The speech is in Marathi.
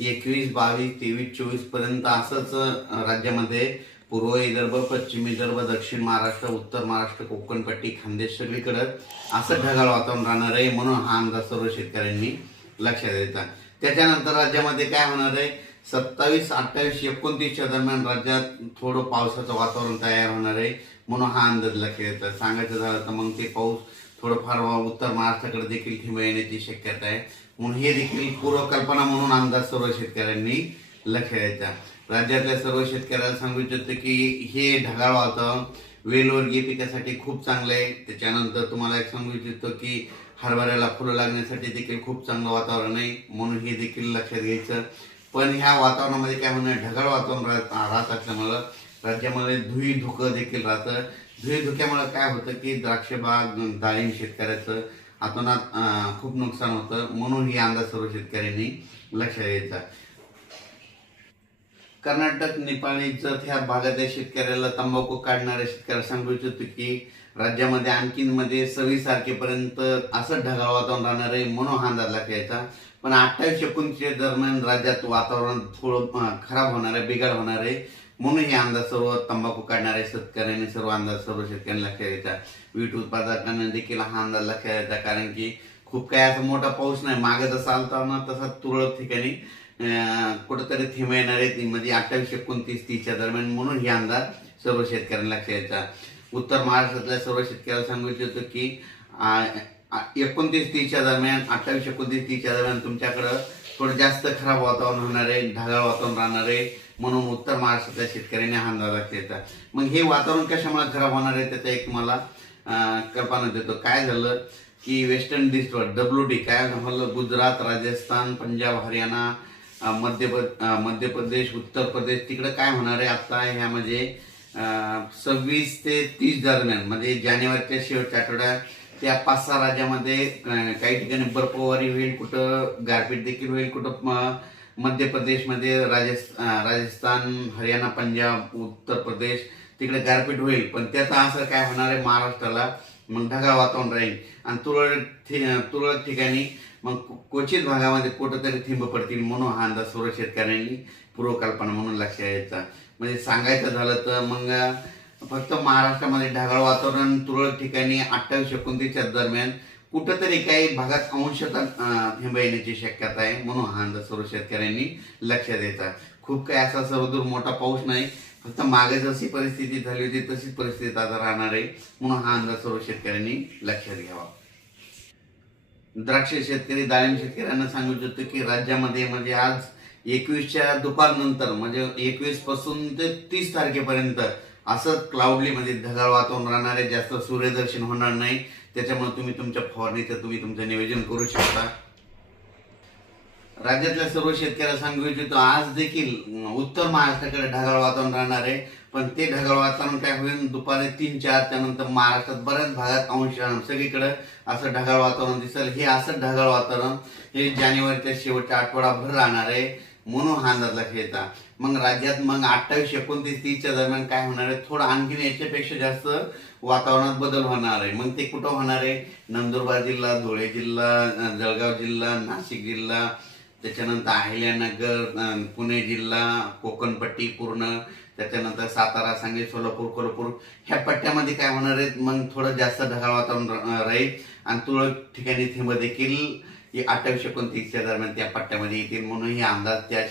21, 22, 23, 24 पर्यंत असंच राज्यामध्ये पूर्व विदर्भ, पश्चिम विदर्भ, दक्षिण महाराष्ट्र, उत्तर महाराष्ट्र, कोकणपट्टी, खानदेश सगळीकडे असं ढगाळ वातावरण राहणार आहे, म्हणून हा अंदाज सर्व शेतकऱ्यांनी लक्षात द्यायचा. त्याच्यानंतर राज्यामध्ये काय होणार आहे, 27, 28, 29च्या दरम्यान राज्यात थोडं पावसाचं वातावरण तयार होणार आहे, म्हणून हा अंदाज लक्षात येतात. सांगायचं झालं तर मग ते पाऊस थोडंफार उत्तर महाराष्ट्राकडे देखील थेंब येण्याची शक्यता आहे, म्हणून हे देखील पूर्वकल्पना म्हणून अंदाज सर्व शेतकऱ्यांनी लक्ष द्यायचा. राज्यातल्या सर्व शेतकऱ्याला सांगू इच्छितो की हे ढगाळ वातावरण वेलवर्गीय पिकासाठी खूप चांगलं आहे. त्याच्यानंतर तुम्हाला एक सांगू इच्छितो की हरभऱ्याला फुलं लागण्यासाठी देखील खूप चांगलं वातावरण आहे, म्हणून हे देखील लक्षात घ्यायचं. पण ह्या वातावरणामध्ये काय होणार, ढगाळ वातावरण राहत असल्यामुळं राज्यामध्ये धुई धुकं देखील राहतं. धुई धुक्यामुळे काय होतं की द्राक्ष बाग, डाळिंब शेतकऱ्याचं हातोनात खूप नुकसान होतं, म्हणून ही अंदाज सर्व शेतकऱ्यांनी लक्षात द्यायचा. कर्नाटक, नेपाळी जत ह्या भागातील शेतकऱ्याला तंबाखू काढणाऱ्या शेतकऱ्याला सांगू इच्छितो की राज्यामध्ये आणखीन 26 तारखेपर्यंत असं ढगाळ वातावरण राहणार आहे, म्हणून हा अंदाज लक्षात यायचा. पण 28, 29 दरम्यान राज्यात वातावरण थोडं खराब होणार आहे, बिघाड होणार आहे, म्हणून हे अंदाज सर्व तंबाखू काढणाऱ्या शेतकऱ्यांनी सर्व अंदाज सर्व शेतकऱ्यांनी लक्षात द्यायचा. वीट उत्पादकांना देखील हा अंदाज लक्षात द्यायचा, कारण की खूप काही असा मोठा पाऊस नाही, मागे जसा आलता ना तसा तुरळक ठिकाणी कुठंतरी थेंब येणार आहे, म्हणजे 28, 29, 30च्या दरम्यान, म्हणून ही अंदाज सर्व शेतकऱ्यांना लक्षात द्यायचा. उत्तर महाराष्ट्रातल्या सर्व शेतकऱ्याला सांगू इच्छितो की 29, 30च्या दरम्यान, 28, 29, 30च्या दरम्यान तुमच्याकडं थोडं जास्त खराब वातावरण होणार आहे, ढगाळ वातावरण राहणार आहे, म्हणून उत्तर महाराष्ट्रातल्या शेतकऱ्यांनी हा अंदाज लक्षात द्यायचा. मग हे वातावरण कशामुळे खराब होणार आहे त्याचा एक मला कल्पना देतो. काय झालं की वेस्टर्न डिस्टर्ब WD काय झालं, गुजरात, राजस्थान, पंजाब, हरियाणा, मध्य प्रदेश, उत्तर प्रदेश तिकडे काय होणार आहे आता ह्यामध्ये 26 ते 30 दरम्यान, म्हणजे जानेवारीच्या शेवटच्या आठवड्यात त्या 5-6 राज्यामध्ये काही ठिकाणी बर्फवारी होईल, कुठं गारपीट देखील होईल, कुठं मध्य प्रदेशमध्ये, राजस्थान, हरियाणा, पंजाब, उत्तर प्रदेश तिकडे गारपीट होईल. पण त्याचा असर काय होणार आहे महाराष्ट्राला, मग ढगाळ वातावरण राहील आणि तुरळक ठिकाणी मग क्वचित भागामध्ये कुठंतरी थेंब पडतील, म्हणून हा अंदाज सर्व शेतकऱ्यांनी पूर्वकल्पना म्हणून लक्षात यायचा. म्हणजे सांगायचं झालं तर मग फक्त महाराष्ट्रामध्ये ढगाळ वातावरण तुरळक ठिकाणी 28, 29च्या दरम्यान कुठंतरी काही भागात अंशतः थेंब येण्याची शक्यता आहे, म्हणून हा अंदाज सर्व शेतकऱ्यांनी लक्षात द्यायचा. खूप काही असा सर्वदूर मोठा पाऊस नाही, फक्त मागे जशी परिस्थिती झाली होती तशीच परिस्थिती आता राहणार आहे, म्हणून हा अंदाज सर्व शेतकऱ्यांनी लक्षात घ्यावा. द्राक्ष शेतकरी, डाळिंब शेतकऱ्यांना सांगू इच्छितो की राज्यामध्ये म्हणजे आज 21च्या दुपारनंतर, म्हणजे 21 पासून ते 30 तारखेपर्यंत असं क्लाउडली म्हणजे ढगाळ वातावरण राहणार आहे, जास्त सूर्यदर्शन होणार नाही, त्याच्यामुळे तुम्ही तुमच्या फवारणीचं तुम्ही तुमचं नियोजन करू शकता. राज्यातल्या सर्व शेतकऱ्याला सांगू इच्छितो आज देखील उत्तर महाराष्ट्राकडे ढगाळ वातावरण राहणार आहे, पण ते ढगाळ वातावरण काय होईल, दुपारी 3-4च्या नंतर महाराष्ट्रात बऱ्याच भागात सगळीकडे असं ढगाळ वातावरण दिसेल. हे असं ढगाळ वातावरण हे जानेवारीच्या शेवटच्या आठवडाभर राहणार आहे, म्हणून हा अंदाज लक्षात येता. मग राज्यात मग 28, 29, 30च्या दरम्यान काय होणार आहे, थोडं आणखीन याच्यापेक्षा जास्त वातावरणात बदल होणार आहे. मग ते कुठं होणार आहे, नंदुरबार जिल्हा, धुळे जिल्हा, जळगाव जिल्हा, नाशिक जिल्हा, त्याच्यानंतर अहिल्यानगर, पुणे जिल्हा, कोकणपट्टी पूर्ण, त्याच्यानंतर सातारा, सांगली, सोलापूर, कोल्हापूर ह्या पट्ट्यामध्ये काय होणार आहे, मग थोडं जास्त ढगाळ वातावरण राहील आणि तुरळक ठिकाणी थेंब देखील 28, 29च्या दरम्यान त्या पट्ट्यामध्ये येतील, म्हणून हे अंदाज त्या